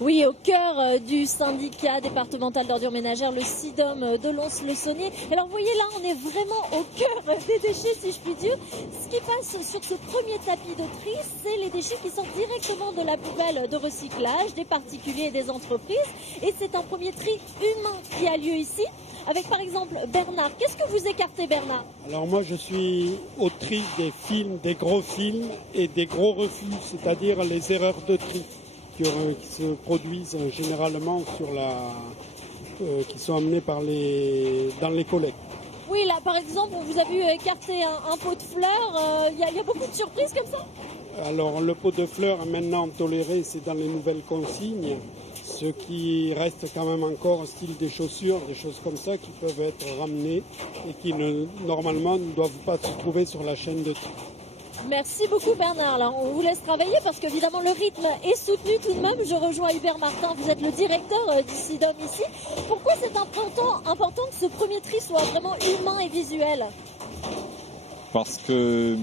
Oui, au cœur du syndicat départemental d'ordures ménagères, le SIDOM de Lons-le-Saunier. Alors vous voyez là, on est vraiment au cœur des déchets, si je puis dire. Ce qui passe sur ce premier tapis de tri, c'est les déchets qui sortent directement de la poubelle de recyclage des particuliers et des entreprises. Et c'est un premier tri humain qui a lieu ici. Avec par exemple Bernard. Qu'est-ce que vous écartez, Bernard? Alors moi je suis au tri des films, des gros films et des gros refus, c'est-à-dire les erreurs de tri qui se produisent généralement qui sont amenées dans les collectes. Oui, là par exemple, on vous a vu écarter un pot de fleurs. Il y a beaucoup de surprises comme ça? Alors le pot de fleurs maintenant toléré, c'est dans les nouvelles consignes. Ce qui reste quand même encore style des chaussures, des choses comme ça qui peuvent être ramenées et qui normalement ne doivent pas se trouver sur la chaîne de tri. Merci beaucoup Bernard. Là, on vous laisse travailler parce qu'évidemment le rythme est soutenu tout de même. Je rejoins Hubert Martin, vous êtes le directeur du SIDOM ici. Pourquoi c'est important que ce premier tri soit vraiment humain et visuel? Parce que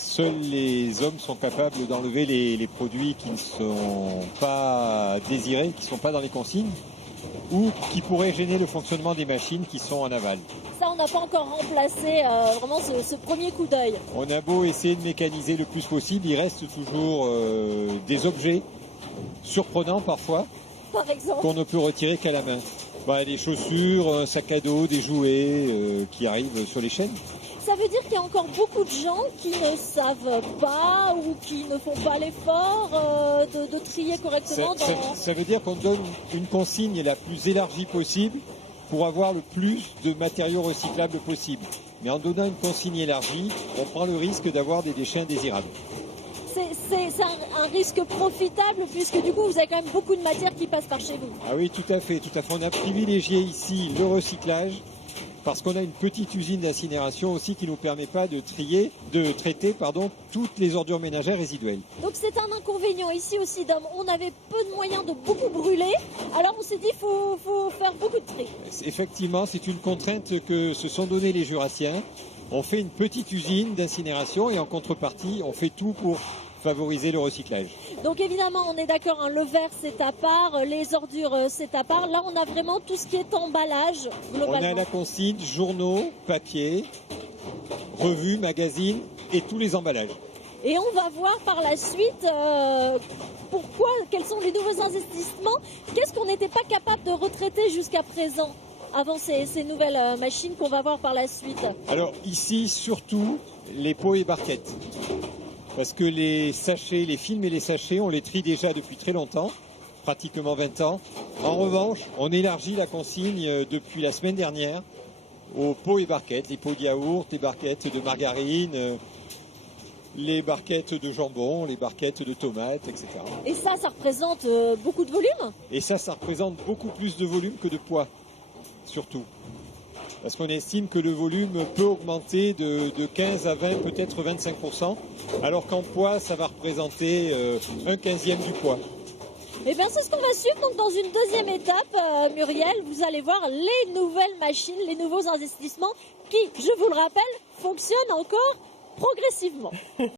seuls les hommes sont capables d'enlever les produits qui ne sont pas désirés, qui ne sont pas dans les consignes, ou qui pourraient gêner le fonctionnement des machines qui sont en aval. Ça, on n'a pas encore remplacé vraiment ce premier coup d'œil. On a beau essayer de mécaniser le plus possible, il reste toujours des objets surprenants parfois, par exemple, qu'on ne peut retirer qu'à la main. Des chaussures, un sac à dos, des jouets qui arrivent sur les chaînes. Ça veut dire qu'il y a encore beaucoup de gens qui ne savent pas ou qui ne font pas l'effort de trier correctement. Ça veut dire qu'on donne une consigne la plus élargie possible pour avoir le plus de matériaux recyclables possible. Mais en donnant une consigne élargie, on prend le risque d'avoir des déchets indésirables. C'est un risque profitable puisque du coup vous avez quand même beaucoup de matière qui passe par chez vous. Ah oui, tout à fait. On a privilégié ici le recyclage parce qu'on a une petite usine d'incinération aussi qui ne nous permet pas de traiter toutes les ordures ménagères résiduelles. Donc c'est un inconvénient ici au SIDOM. On avait peu de moyens de beaucoup brûler, alors on s'est dit qu'il faut faire beaucoup de tri. Effectivement, c'est une contrainte que se sont donnés les Jurassiens. On fait une petite usine d'incinération et en contrepartie, on fait tout pour favoriser le recyclage. Donc évidemment, on est d'accord, le verre c'est à part, les ordures c'est à part. Là, on a vraiment tout ce qui est emballage globalement. On a la consigne, journaux, papier, revues, magazines et tous les emballages. Et on va voir par la suite quels sont les nouveaux investissements. Qu'est-ce qu'on n'était pas capable de retraiter jusqu'à présent avant ces nouvelles machines qu'on va voir par la suite? Alors ici, surtout, les pots et barquettes. Parce que les sachets, les films et les sachets, on les trie déjà depuis très longtemps, pratiquement 20 ans. En revanche, on élargit la consigne depuis la semaine dernière aux pots et barquettes, les pots de yaourt, les barquettes de margarine, les barquettes de jambon, les barquettes de tomates, etc. Et ça représente beaucoup de volume? Et ça représente beaucoup plus de volume que de poids, surtout. Parce qu'on estime que le volume peut augmenter de 15 à 20, peut-être 25%, alors qu'en poids, ça va représenter un 15e du poids. Eh bien, c'est ce qu'on va suivre. Donc, dans une deuxième étape, Muriel, vous allez voir les nouvelles machines, les nouveaux investissements qui, je vous le rappelle, fonctionnent encore progressivement.